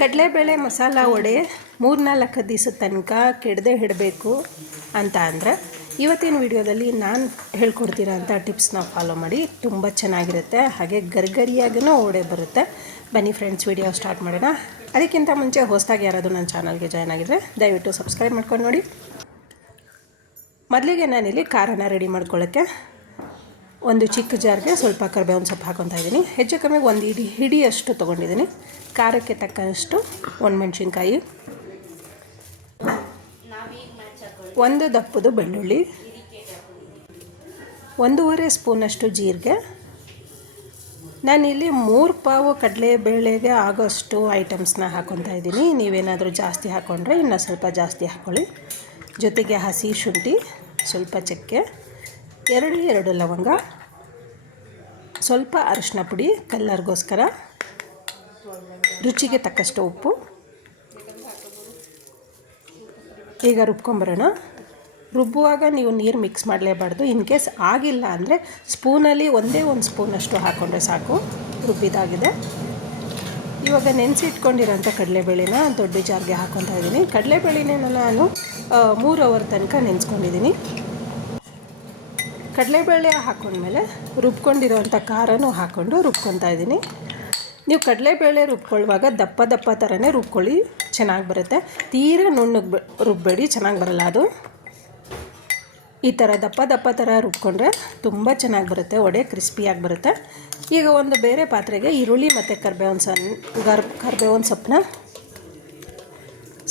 ಕಡಲೆಬೇಳೆ ಮಸಾಲ ವಡೆ 3-4 ದಿವಸದ ತನಕ ಕೆಡದೆ ಇಡಬೇಕು ಅಂತ ಅಂದರೆ ಇವತ್ತಿನ ವಿಡಿಯೋದಲ್ಲಿ ನಾನು ಹೇಳ್ಕೊಡ್ತೀರಾ ಅಂತ ಟಿಪ್ಸ್ನ ಫಾಲೋ ಮಾಡಿ. ತುಂಬ ಚೆನ್ನಾಗಿರುತ್ತೆ, ಹಾಗೆ ಗರಿಗರಿಯಾಗೂ ವಡೆ ಬರುತ್ತೆ. ಬನ್ನಿ ಫ್ರೆಂಡ್ಸ್, ವಿಡಿಯೋ ಸ್ಟಾರ್ಟ್ ಮಾಡೋಣ. ಅದಕ್ಕಿಂತ ಮುಂಚೆ ಹೊಸದಾಗಿ ಯಾರಾದರೂ ನನ್ನ ಚಾನಲ್ಗೆ ಜಾಯ್ನ್ ಆಗಿದ್ರೆ ದಯವಿಟ್ಟು ಸಬ್ಸ್ಕ್ರೈಬ್ ಮಾಡ್ಕೊಂಡು ನೋಡಿ. ಮೊದಲಿಗೆ ನಾನಿಲ್ಲಿ ಖಾರನ ರೆಡಿ ಮಾಡ್ಕೊಳ್ಳೋಕ್ಕೆ ಒಂದು ಚಿಕ್ಕ ಜಾರ್ಗೆ ಸ್ವಲ್ಪ ಕರಿಬೇವಿನ ಸೊಪ್ಪು ಹಾಕೊತಾ ಇದ್ದೀನಿ. ಹೆಚ್ಚು ಕಮ್ಮಿ ಒಂದು ಹಿಡಿಯಷ್ಟು ತೊಗೊಂಡಿದ್ದೀನಿ. ಖಾರಕ್ಕೆ ತಕ್ಕಷ್ಟು ಒಣಮೆಣಸಿನ್ಕಾಯಿ, ಒಂದು ದಪ್ಪದು ಬೆಳ್ಳುಳ್ಳಿ, 1.5 ಸ್ಪೂನಷ್ಟು ಜೀರಿಗೆ. ನಾನಿಲ್ಲಿ 3 ಪಾವು ಕಡಲೆಬೇಳೆಗೆ ಆಗೋಷ್ಟು ಐಟಮ್ಸ್ನ ಹಾಕೊತಾ ಇದ್ದೀನಿ. ನೀವೇನಾದರೂ ಜಾಸ್ತಿ ಹಾಕ್ಕೊಂಡ್ರೆ ಇನ್ನೂ ಸ್ವಲ್ಪ ಜಾಸ್ತಿ ಹಾಕ್ಕೊಳ್ಳಿ. ಜೊತೆಗೆ ಹಸಿ ಶುಂಠಿ, ಸ್ವಲ್ಪ ಚಕ್ಕೆ, 2 ಲವಂಗ, ಸ್ವಲ್ಪ ಅರಿಶಿನ ಪುಡಿ ಕಲ್ಲರ್ಗೋಸ್ಕರ, ರುಚಿಗೆ ತಕ್ಕಷ್ಟು ಉಪ್ಪು. ಈಗ ರುಬ್ಕೊಂಬರೋಣ. ರುಬ್ಬುವಾಗ ನೀವು ನೀರು ಮಿಕ್ಸ್ ಮಾಡಲೇಬಾರ್ದು. ಇನ್ ಕೇಸ್ ಆಗಿಲ್ಲ ಅಂದರೆ ಸ್ಪೂನಲ್ಲಿ ಒಂದೇ ಒಂದು ಸ್ಪೂನಷ್ಟು ಹಾಕ್ಕೊಂಡ್ರೆ ಸಾಕು. ರುಬ್ಬಿದಾಗಿದೆ. ಇವಾಗ ನೆನೆಸಿಟ್ಕೊಂಡಿರೋಂಥ ಕಡಲೆಬೇಳೆನ ದೊಡ್ಡ ಜಾರ್ಗೆ ಹಾಕ್ಕೊತಾ ಇದ್ದೀನಿ. ಕಡಲೆಬೇಳೆನ ನಾನು 3 ಅವರ್ ತನಕ ನೆನೆಸ್ಕೊಂಡಿದ್ದೀನಿ. ಕಡಲೆಬೇಳೆ ಹಾಕ್ಕೊಂಡ್ಮೇಲೆ ರುಬ್ಕೊಂಡಿರೋಂಥ ಖಾರನೂ ಹಾಕ್ಕೊಂಡು ರುಬ್ಕೊತಾ ಇದ್ದೀನಿ. ನೀವು ಕಡಲೆಬೇಳೆ ರುಬ್ಕೊಳ್ಳುವಾಗ ದಪ್ಪ ಥರನೇ ರುಬ್ಕೊಳ್ಳಿ, ಚೆನ್ನಾಗಿ ಬರುತ್ತೆ. ತೀರಾ ನುಣ್ಣಗೆ ರುಬ್ಬೇಡಿ, ಚೆನ್ನಾಗಿ ಬರಲ್ಲ ಅದು. ಈ ಥರ ದಪ್ಪ ಥರ ರುಬ್ಕೊಂಡ್ರೆ ತುಂಬ ಚೆನ್ನಾಗಿ ಬರುತ್ತೆ, ವಡೆ ಕ್ರಿಸ್ಪಿಯಾಗಿ ಬರುತ್ತೆ. ಈಗ ಒಂದು ಬೇರೆ ಪಾತ್ರೆಗೆ ಈರುಳ್ಳಿ ಮತ್ತು ಕರಿಬೇವಿನ ಸೊಪ್ಪನ್ನ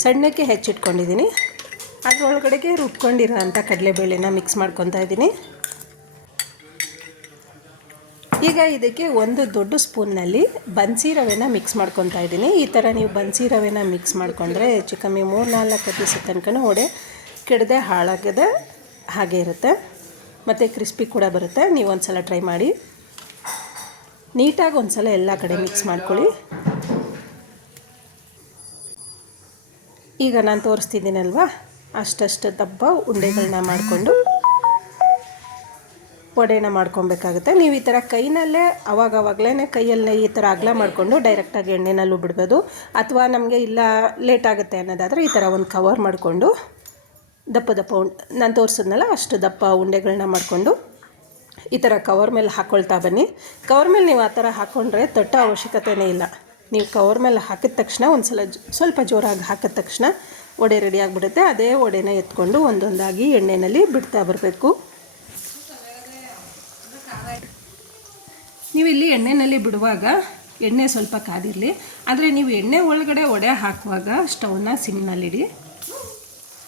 ಸಣ್ಣಕ್ಕೆ ಹೆಚ್ಚಿಟ್ಕೊಂಡಿದ್ದೀನಿ. ಅದರೊಳಗಡೆಗೆ ರುಬ್ಕೊಂಡಿರೋ ಅಂಥ ಕಡಲೆಬೇಳೆನ ಮಿಕ್ಸ್ ಮಾಡ್ಕೊತಾ ಇದ್ದೀನಿ. ಈಗ ಇದಕ್ಕೆ ಒಂದು ದೊಡ್ಡ ಸ್ಪೂನ್ನಲ್ಲಿ ಬನ್ಸಿ ರವೆನ ಮಿಕ್ಸ್ ಮಾಡ್ಕೊತಾ ಇದ್ದೀನಿ. ಈ ಥರ ನೀವು ಬನ್ಸಿ ರವೆನ ಮಿಕ್ಸ್ ಮಾಡಿಕೊಂಡ್ರೆ ಹೆಚ್ಚು ಕಮ್ಮಿ 3-4 ದಿವಸದ ತನಕ ವಡೆ ಕೆಡದೆ ಹಾಳಾಗದೆ ಹಾಗೆ ಇರುತ್ತೆ, ಮತ್ತು ಕ್ರಿಸ್ಪಿ ಕೂಡ ಬರುತ್ತೆ. ನೀವು ಒಂದು ಸಲ ಟ್ರೈ ಮಾಡಿ. ನೀಟಾಗಿ ಒಂದು ಸಲ ಎಲ್ಲ ಕಡೆ ಮಿಕ್ಸ್ ಮಾಡ್ಕೊಳ್ಳಿ. ಈಗ ನಾನು ತೋರಿಸ್ತಿದ್ದೀನಲ್ವ, ಅಷ್ಟಷ್ಟು ದಪ್ಪ ಉಂಡೆಗಳನ್ನ ಮಾಡಿಕೊಂಡು ವಡೆನ ಮಾಡ್ಕೊಬೇಕಾಗುತ್ತೆ. ನೀವು ಈ ಥರ ಕೈನಲ್ಲೇ ಅವಾಗಲೇ ಕೈಯಲ್ಲೇ ಈ ಥರ ಅಗಲ ಮಾಡಿಕೊಂಡು ಡೈರೆಕ್ಟಾಗಿ ಎಣ್ಣೆನಲ್ಲೂ ಬಿಡ್ಬೋದು. ಅಥವಾ ನಮಗೆ ಇಲ್ಲ ಲೇಟ್ ಆಗುತ್ತೆ ಅನ್ನೋದಾದರೆ ಈ ಥರ ಒಂದು ಕವರ್ ಮಾಡಿಕೊಂಡು ದಪ್ಪ ನಾನು ತೋರಿಸಿದ್ನಲ್ಲ ಅಷ್ಟು ದಪ್ಪ ಉಂಡೆಗಳನ್ನ ಮಾಡಿಕೊಂಡು ಈ ಥರ ಕವರ್ ಮೇಲೆ ಹಾಕ್ಕೊಳ್ತಾ ಬನ್ನಿ. ಕವರ್ ಮೇಲೆ ನೀವು ಆ ಥರ ಹಾಕ್ಕೊಂಡ್ರೆ ತಟ್ಟೋ ಅವಶ್ಯಕತೆಯೇ ಇಲ್ಲ. ನೀವು ಕವರ್ ಮೇಲೆ ಹಾಕಿದ ತಕ್ಷಣ ಒಂದು ಸಲ ಸ್ವಲ್ಪ ಜೋರಾಗಿ ಹಾಕಿದ ತಕ್ಷಣ ವಡೆ ರೆಡಿ ಆಗಿಬಿಡುತ್ತೆ. ಅದೇ ವಡೆನ ಎತ್ಕೊಂಡು ಒಂದೊಂದಾಗಿ ಎಣ್ಣೆಯಲ್ಲಿ ಬಿಡ್ತಾ ಬರಬೇಕು. ನೀವು ಇಲ್ಲಿ ಎಣ್ಣೆಯಲ್ಲಿ ಬಿಡುವಾಗ ಎಣ್ಣೆ ಸ್ವಲ್ಪ ಕಾದಿರಲಿ. ಆದರೆ ನೀವು ಎಣ್ಣೆ ಒಳಗಡೆ ವಡೆ ಹಾಕುವಾಗ ಸ್ಟವ್ನ ಸಿಮ್ನಲ್ಲಿಡಿ.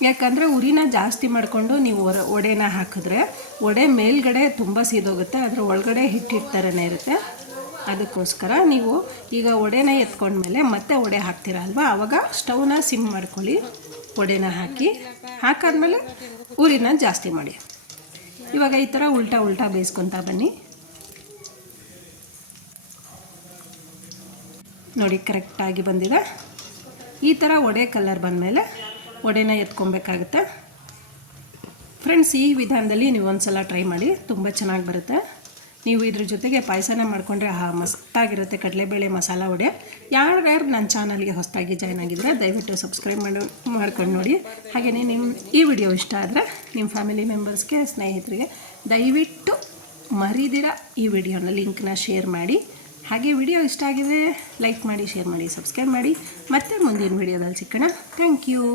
ಯಾಕಂದರೆ ಉರಿನ ಜಾಸ್ತಿ ಮಾಡಿಕೊಂಡು ನೀವು ವಡೆನ ಹಾಕಿದ್ರೆ ವಡೆ ಮೇಲ್ಗಡೆ ತುಂಬ ಸೀದೋಗುತ್ತೆ, ಅದರ ಒಳಗಡೆ ಹಿಟ್ಟಿರ್ತರನೇ ಇರುತ್ತೆ. ಅದಕ್ಕೋಸ್ಕರ ನೀವು ಈಗ ವಡೆನ ಎತ್ಕೊಂಡ್ಮೇಲೆ ಮತ್ತೆ ವಡೆ ಹಾಕ್ತೀರಾ ಅಲ್ವಾ, ಆವಾಗ ಸ್ಟವ್ನ ಸಿಮ್ ಮಾಡ್ಕೊಳ್ಳಿ. ವಡೆನ ಹಾಕಾದ್ಮೇಲೆ ಉರಿನ ಜಾಸ್ತಿ ಮಾಡಿ. ಇವಾಗ ಈ ಥರ ಉಲ್ಟಾ ಬೇಯಿಸ್ಕೊತಾ ಬನ್ನಿ. ನೋಡಿ, ಕರೆಕ್ಟಾಗಿ ಬಂದಿದೆ. ಈ ಥರ ವಡೆ ಕಲರ್ ಬಂದಮೇಲೆ ವಡೆನ ಎತ್ಕೊಬೇಕಾಗುತ್ತೆ. ಫ್ರೆಂಡ್ಸ್, ಈ ವಿಧಾನದಲ್ಲಿ ನೀವು ಒಂದು ಸಲ ಟ್ರೈ ಮಾಡಿ, ತುಂಬ ಚೆನ್ನಾಗಿ ಬರುತ್ತೆ. ನೀವು ಇದ್ರ ಜೊತೆಗೆ ಪಾಯಸನ ಮಾಡಿಕೊಂಡ್ರೆ ಮಸ್ತಾಗಿರುತ್ತೆ ಕಡಲೆಬೇಳೆ ಮಸಾಲ ವಡೆ. ಯಾರ್ಯಾರು ನನ್ನ ಚಾನಲ್ಗೆ ಹೊಸದಾಗಿ ಜಾಯ್ನ್ ಆಗಿದ್ದರೆ ದಯವಿಟ್ಟು ಸಬ್ಸ್ಕ್ರೈಬ್ ಮಾಡ್ಕೊಂಡು ನೋಡಿ. ಹಾಗೆಯೇ ಈ ವಿಡಿಯೋ ಇಷ್ಟ ಆದರೆ ನಿಮ್ಮ ಫ್ಯಾಮಿಲಿ ಮೆಂಬರ್ಸ್ಗೆ, ಸ್ನೇಹಿತರಿಗೆ ದಯವಿಟ್ಟು ಮರಿದಿರ ಈ ವಿಡಿಯೋನ ಲಿಂಕ್ನ ಶೇರ್ ಮಾಡಿ. ಹಾಗೆ ವಿಡಿಯೋ ಇಷ್ಟ ಆಗಿದೆ ಲೈಕ್ ಮಾಡಿ, ಶೇರ್ ಮಾಡಿ, ಸಬ್ಸ್ಕ್ರೈಬ್ ಮಾಡಿ. ಮತ್ತೆ ಮುಂದಿನ ವಿಡಿಯೋದಲ್ಲಿ ಸಿಕ್ಕೋಣ. Thank you.